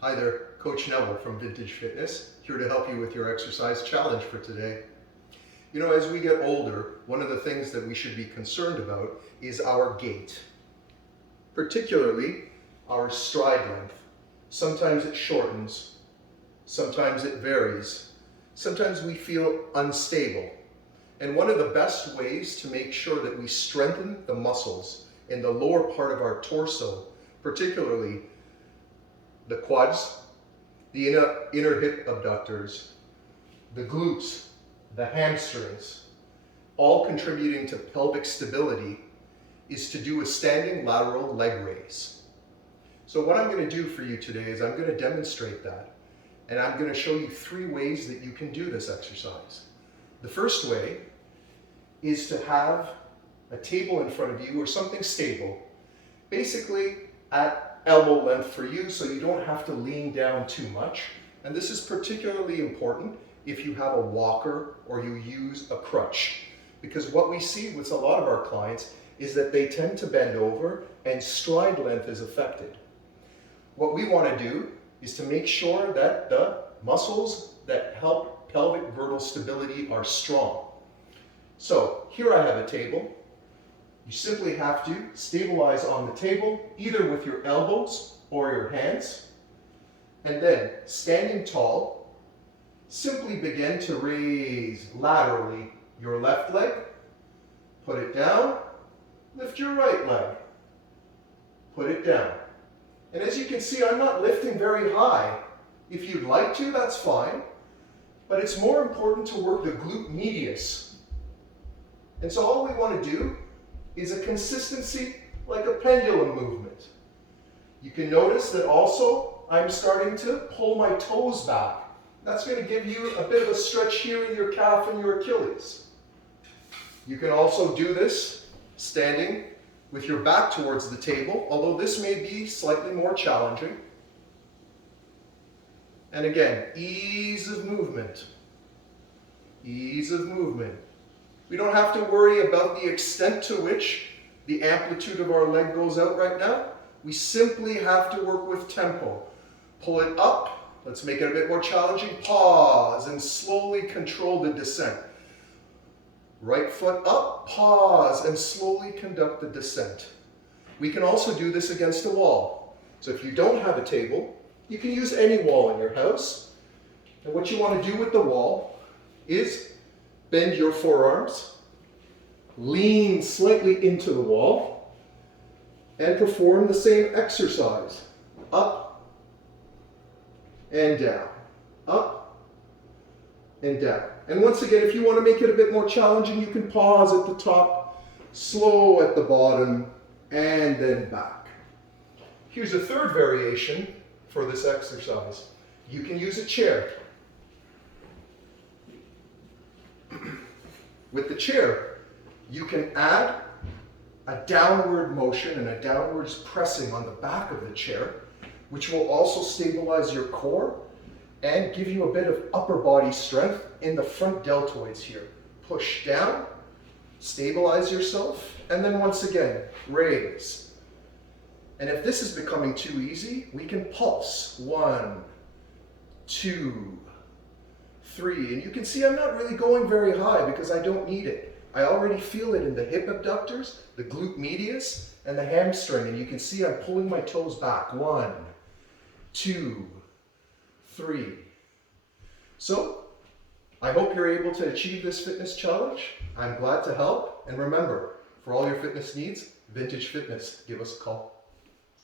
Hi there, Coach Neville from Vintage Fitness, here to help you with your exercise challenge for today. You know, as we get older, one of the things that we should be concerned about is our gait, particularly our stride length. Sometimes it shortens, sometimes it varies, sometimes we feel unstable. And one of the best ways to make sure that we strengthen the muscles in the lower part of our torso, particularly the quads, the inner hip abductors, the glutes, the hamstrings, all contributing to pelvic stability, is to do a standing lateral leg raise. So what I'm going to do for you today is I'm going to demonstrate that, and I'm going to show you 3 ways that you can do this exercise. The first way is to have a table in front of you or something stable, basically at elbow length for you, so you don't have to lean down too much. And this is particularly important if you have a walker or you use a crutch, because what we see with a lot of our clients is that they tend to bend over and stride length is affected. What we want to do is to make sure that the muscles that help pelvic vertebral stability are strong. So here I have a table. You simply have to stabilize on the table, either with your elbows or your hands. And then, standing tall, simply begin to raise laterally your left leg, put it down, lift your right leg, put it down. And as you can see, I'm not lifting very high. If you'd like to, that's fine. But it's more important to work the glute medius. And so all we want to do is a consistency like a pendulum movement. You can notice that also I'm starting to pull my toes back. That's going to give you a bit of a stretch here in your calf and your Achilles. You can also do this standing with your back towards the table, although this may be slightly more challenging. And again, ease of movement. Ease of movement. We don't have to worry about the extent to which the amplitude of our leg goes out right now. We simply have to work with tempo. Pull it up. Let's make it a bit more challenging. Pause and slowly control the descent. Right foot up, pause, and slowly conduct the descent. We can also do this against a wall. So if you don't have a table, you can use any wall in your house. And what you want to do with the wall is bend your forearms, lean slightly into the wall, and perform the same exercise. Up and down, up and down. And once again, if you want to make it a bit more challenging, you can pause at the top, slow at the bottom, and then back. Here's a third variation for this exercise. You can use a chair. With the chair, you can add a downward motion and a downwards pressing on the back of the chair, which will also stabilize your core and give you a bit of upper body strength in the front deltoids here. Push down, stabilize yourself, and then once again, raise. And if this is becoming too easy, we can pulse. 1, 2, 3. And you can see I'm not really going very high because I don't need it. I already feel it in the hip abductors, the glute medius, and the hamstring. And you can see I'm pulling my toes back. 1, 2, 3. So, I hope you're able to achieve this fitness challenge. I'm glad to help. And remember, for all your fitness needs, Vintage Fitness, give us a call.